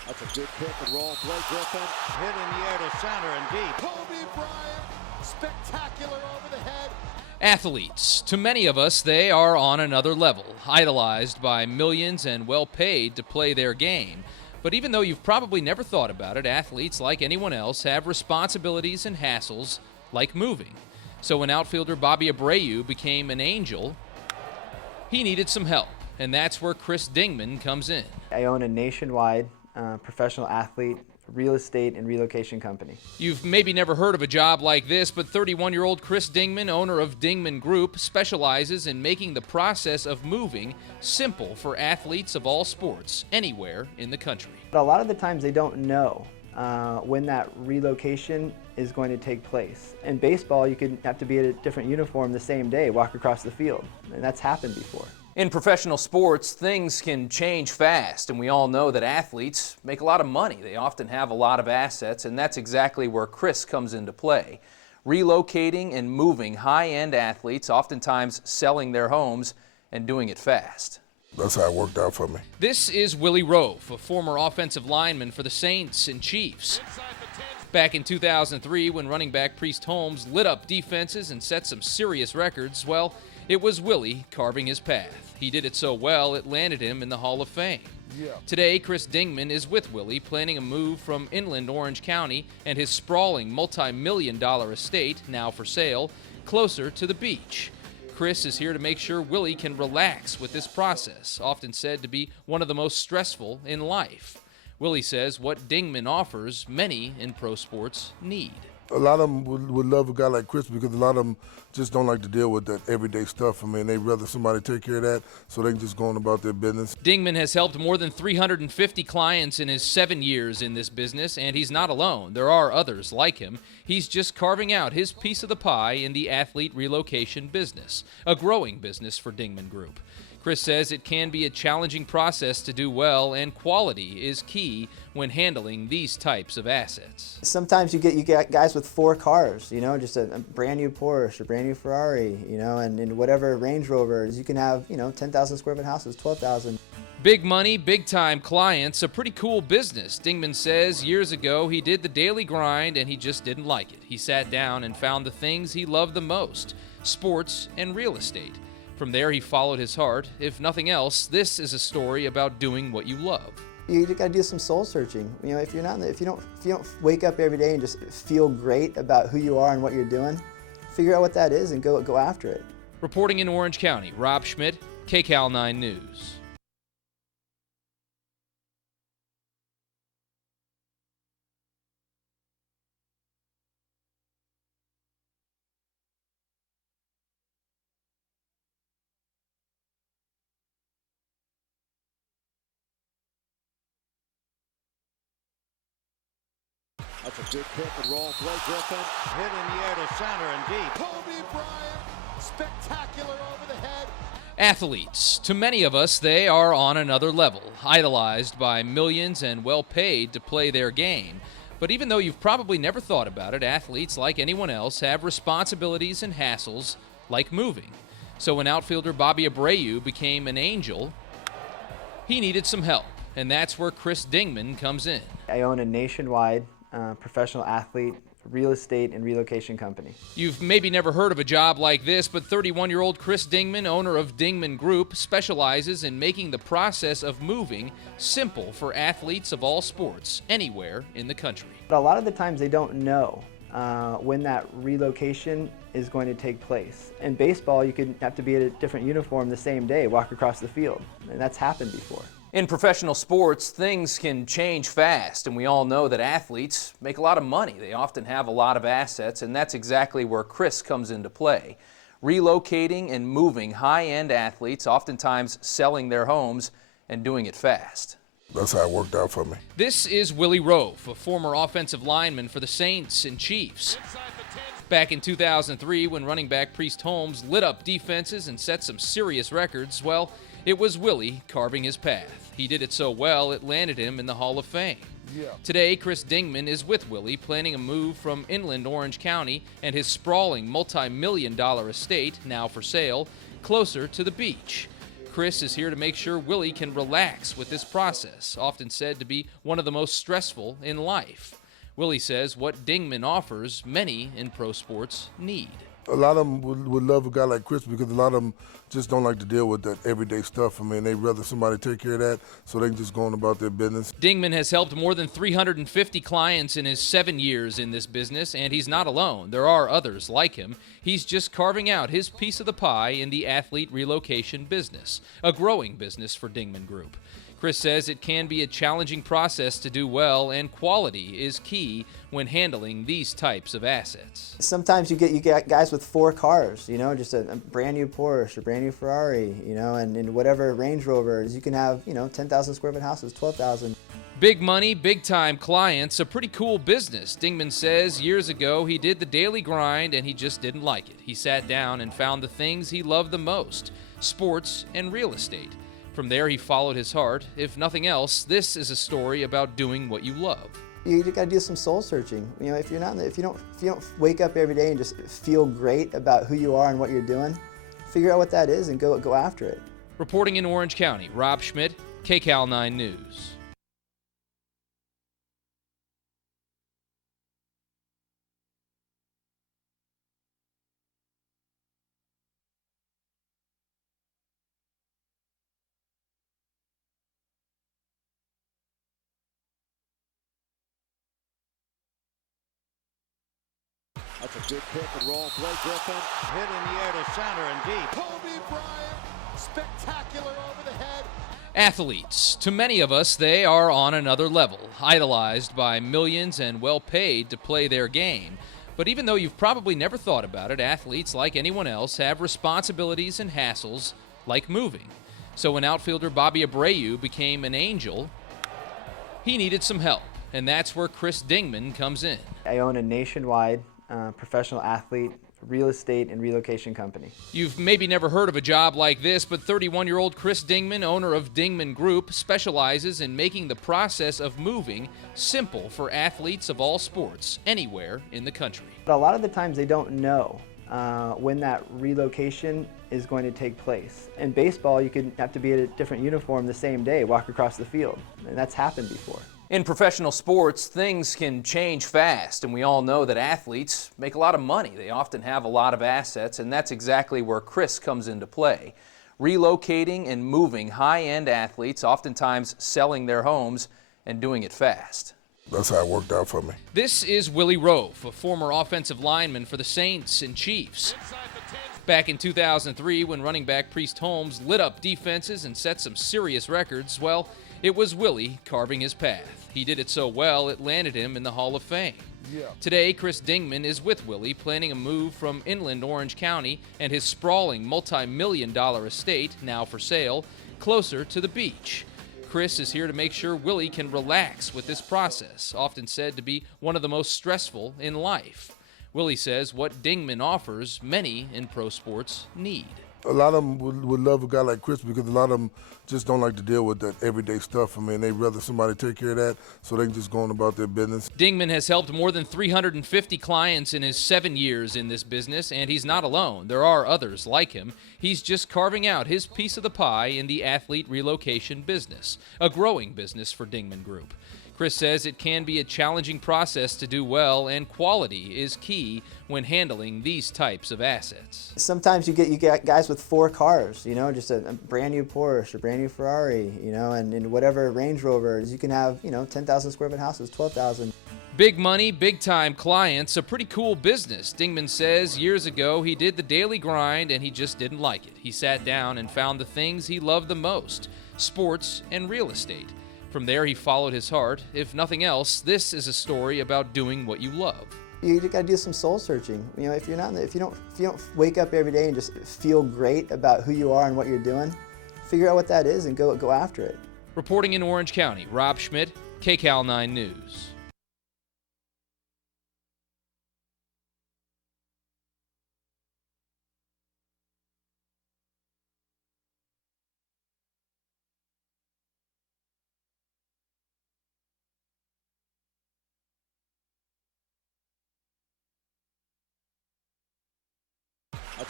That's a good pick and roll. Blake Griffin hit in the air to center and deep. Kobe Bryant, spectacular over the head. Athletes. To many of us, they are on another level, idolized by millions and well paid to play their game. But even though you've probably never thought about it, athletes, like anyone else, have responsibilities and hassles like moving. So when outfielder Bobby Abreu became an angel, he needed some help, and that's where Chris Dingman comes in. I own a nationwide professional athlete, real estate, and relocation company. You've maybe never heard of a job like this, but 31-year-old Chris Dingman, owner of Dingman Group, specializes in making the process of moving simple for athletes of all sports, anywhere in the country. But a lot of the times they don't know when that relocation is going to take place. In baseball, you could have to be at a different uniform the same day, walk across the field, and that's happened before. In professional sports, things can change fast, and we all know that athletes make a lot of money. They often have a lot of assets, and that's exactly where Chris comes into play. Relocating and moving high-end athletes, oftentimes selling their homes and doing it fast. That's how it worked out for me. This is Willie Rofe, a former offensive lineman for the Saints and Chiefs. Back in 2003, when running back Priest Holmes lit up defenses and set some serious records, well, it was Willie carving his path. He did it so well, it landed him in the Hall of Fame. Today, Chris Dingman is with Willie, planning a move from inland Orange County and his sprawling multi-million-dollar estate, now for sale, closer to the beach. Chris is here to make sure Willie can relax with this process, often said to be one of the most stressful in life. Willie says what Dingman offers, many in pro sports need. A lot of them would love a guy like Chris because a lot of them just don't like to deal with that everyday stuff. I mean, they'd rather somebody take care of that so they can just go on about their business. Dingman has helped more than 350 clients in his 7 years in this business, and he's not alone. There are others like him. He's just carving out his piece of the pie in the athlete relocation business, a growing business for Dingman Group. Chris says it can be a challenging process to do well, and quality is key when handling these types of assets. Sometimes you get guys with 4 cars, just a brand new Porsche, a brand new Ferrari, and whatever Range Rovers. You can have, 10,000 square foot houses, 12,000. Big money, big time clients, a pretty cool business. Dingman says years ago he did the daily grind and he just didn't like it. He sat down and found the things he loved the most, sports and real estate. From there, he followed his heart. If nothing else, this is a story about doing what you love. You got to do some soul searching. If you don't wake up every day and just feel great about who you are and what you're doing, figure out what that is and go after it. Reporting in Orange County, Rob Schmidt, KCAL-9 News. That's a good pick and roll. Blake Griffin hit in the air to center and deep. Kobe Bryant, spectacular over the head. Athletes. To many of us, they are on another level, idolized by millions and well paid to play their game. But even though you've probably never thought about it, athletes, like anyone else, have responsibilities and hassles like moving. So when outfielder Bobby Abreu became an angel, he needed some help, and that's where Chris Dingman comes in. I own a nationwide professional athlete, real estate, and relocation company. You've maybe never heard of a job like this, but 31-year-old Chris Dingman, owner of Dingman Group, specializes in making the process of moving simple for athletes of all sports, anywhere in the country. But a lot of the times they don't know when that relocation is going to take place. In baseball, you could have to be at a different uniform the same day, walk across the field, and that's happened before. In professional sports, things can change fast, and we all know that athletes make a lot of money. They often have a lot of assets, and that's exactly where Chris comes into play. Relocating and moving high-end athletes, oftentimes selling their homes and doing it fast. That's how it worked out for me. This is Willie Rofe, a former offensive lineman for the Saints and Chiefs. Back in 2003, when running back Priest Holmes lit up defenses and set some serious records, well, it was Willie carving his path. He did it so well, it landed him in the Hall of Fame. Today, Chris Dingman is with Willie, planning a move from inland Orange County and his sprawling multi-million-dollar estate, now for sale, closer to the beach. Chris is here to make sure Willie can relax with this process, often said to be one of the most stressful in life. Willie says what Dingman offers, many in pro sports need. A lot of them would love a guy like Chris because a lot of them just don't like to deal with that everyday stuff. I mean, they'd rather somebody take care of that so they can just go on about their business. Dingman has helped more than 350 clients in his 7 years in this business, and he's not alone. There are others like him. He's just carving out his piece of the pie in the athlete relocation business, a growing business for Dingman Group. Chris says it can be a challenging process to do well, and quality is key when handling these types of assets. Sometimes you get guys with 4 cars, just a brand new Porsche, a brand new Ferrari, and whatever Range Rovers. You can have, 10,000 square foot houses, 12,000. Big money, big time clients, a pretty cool business. Dingman says years ago he did the daily grind and he just didn't like it. He sat down and found the things he loved the most, sports and real estate. From there, he followed his heart. If nothing else, this is a story about doing what you love. You got to do some soul searching. If you don't wake up every day and just feel great about who you are and what you're doing, figure out what that is and go after it. Reporting in Orange County, Rob Schmidt, KCAL-9 News. That's a good pick and roll. Blake Griffin hit in the air to center and deep. Kobe Bryant, spectacular over the head. Athletes. To many of us, they are on another level, idolized by millions and well paid to play their game. But even though you've probably never thought about it, athletes, like anyone else, have responsibilities and hassles, like moving. So when outfielder Bobby Abreu became an angel, he needed some help, and that's where Chris Dingman comes in. I own a nationwide professional athlete, real estate, and relocation company. You've maybe never heard of a job like this, but 31-year-old Chris Dingman, owner of Dingman Group, specializes in making the process of moving simple for athletes of all sports, anywhere in the country. But a lot of the times they don't know when that relocation is going to take place. In baseball, you could have to be at a different uniform the same day, walk across the field, and that's happened before. In professional sports, things can change fast, and we all know that athletes make a lot of money. They often have a lot of assets, and that's exactly where Chris comes into play. Relocating and moving high-end athletes, oftentimes selling their homes, and doing it fast. That's how it worked out for me. This is Willie Rove, a former offensive lineman for the Saints and Chiefs. Back in 2003, when running back Priest Holmes lit up defenses and set some serious records, well, it was Willie carving his path. He did it so well, it landed him in the Hall of Fame. Today, Chris Dingman is with Willie, planning a move from inland Orange County and his sprawling multi-million-dollar estate, now for sale, closer to the beach. Chris is here to make sure Willie can relax with this process, often said to be one of the most stressful in life. Willie says what Dingman offers, many in pro sports need. A lot of them would love a guy like Chris because a lot of them just don't like to deal with that everyday stuff. I mean, they'd rather somebody take care of that so they can just go on about their business. Dingman has helped more than 350 clients in his 7 years in this business, and he's not alone. There are others like him. He's just carving out his piece of the pie in the athlete relocation business, a growing business for Dingman Group. Chris says it can be a challenging process to do well, and quality is key when handling these types of assets. Sometimes you get guys with 4 cars, just a brand new Porsche, a brand new Ferrari, and whatever Range Rovers. You can have, 10,000 square foot houses, 12,000. Big money, big time clients, a pretty cool business. Dingman says years ago he did the daily grind and he just didn't like it. He sat down and found the things he loved the most, sports and real estate. From there, he followed his heart. If nothing else, this is a story about doing what you love. You got to do some soul searching. If you don't wake up every day and just feel great about who you are and what you're doing, figure out what that is and go after it. Reporting in Orange County, Rob Schmidt, KCAL-9 News. That's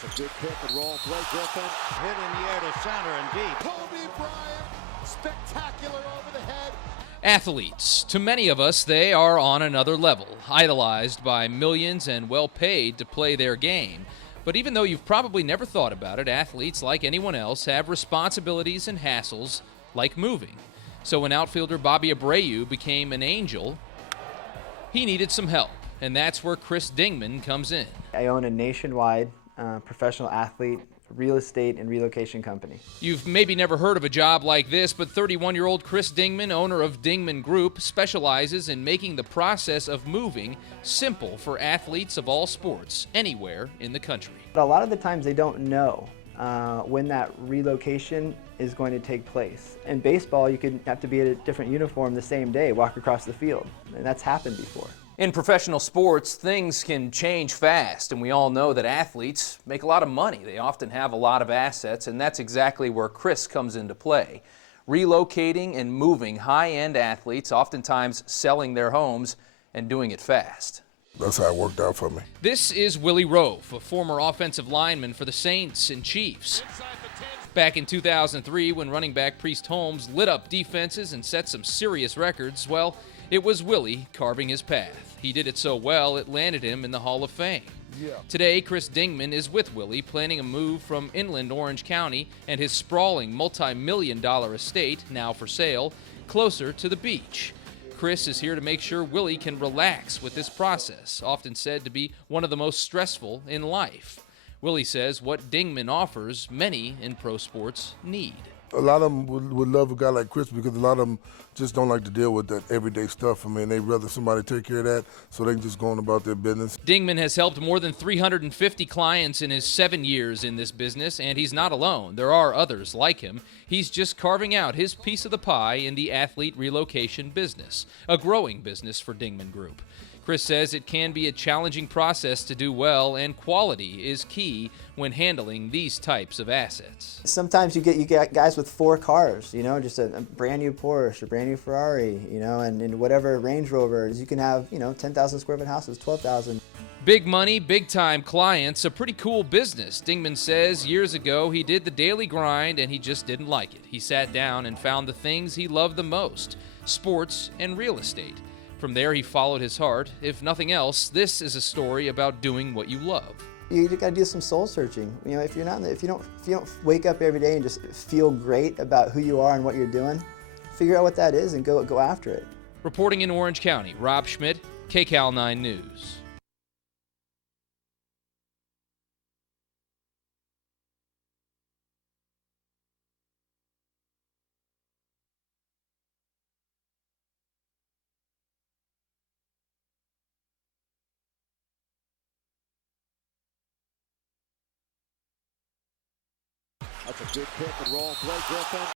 That's a good pick and roll. Blake Griffin hit in the air to center and deep. Kobe Bryant, spectacular over the head. Athletes. To many of us, they are on another level, idolized by millions and well paid to play their game. But even though you've probably never thought about it, athletes, like anyone else, have responsibilities and hassles like moving. So when outfielder Bobby Abreu became an Angel, he needed some help, and that's where Chris Dingman comes in. I own a nationwide professional athlete, real estate, and relocation company. You've maybe never heard of a job like this, but 31-year-old Chris Dingman, owner of Dingman Group, specializes in making the process of moving simple for athletes of all sports, anywhere in the country. But a lot of the times they don't know when that relocation is going to take place. In baseball, you could have to be in a different uniform the same day, walk across the field, and that's happened before. In professional sports, things can change fast, and we all know that athletes make a lot of money. They often have a lot of assets, and that's exactly where Chris comes into play. Relocating and moving high-end athletes, oftentimes selling their homes and doing it fast. That's how it worked out for me. This is Willie Rove, a former offensive lineman for the Saints and Chiefs. Back in 2003, when running back Priest Holmes lit up defenses and set some serious records, well, it was Willie carving his path. He did it so well, it landed him in the Hall of Fame. Today, Chris Dingman is with Willie, planning a move from inland Orange County and his sprawling multi-million-dollar estate, now for sale, closer to the beach. Chris is here to make sure Willie can relax with this process, often said to be one of the most stressful in life. Willie says what Dingman offers, many in pro sports need. A lot of them would love a guy like Chris because a lot of them just don't like to deal with that everyday stuff. I mean, they'd rather somebody take care of that so they can just go on about their business. Dingman has helped more than 350 clients in his 7 years in this business, and he's not alone. There are others like him. He's just carving out his piece of the pie in the athlete relocation business, a growing business for Dingman Group. Chris says it can be a challenging process to do well, and quality is key when handling these types of assets. Sometimes you get guys with 4 cars, you know, just a brand new Porsche, a brand new Ferrari, you know, and whatever Range Rovers. You can have, you know, 10,000 square foot houses, 12,000. Big money, big time clients, a pretty cool business. Dingman says years ago he did the daily grind and he just didn't like it. He sat down and found the things he loved the most, sports and real estate. From there, he followed his heart. If nothing else, this is a story about doing what you love. You got to do some soul searching. You know, if you don't wake up every day and just feel great about who you are and what you're doing, figure out what that is and go after it. Reporting in Orange County, Rob Schmidt, KCAL-9 News. That's a good pick and roll. Blake Griffin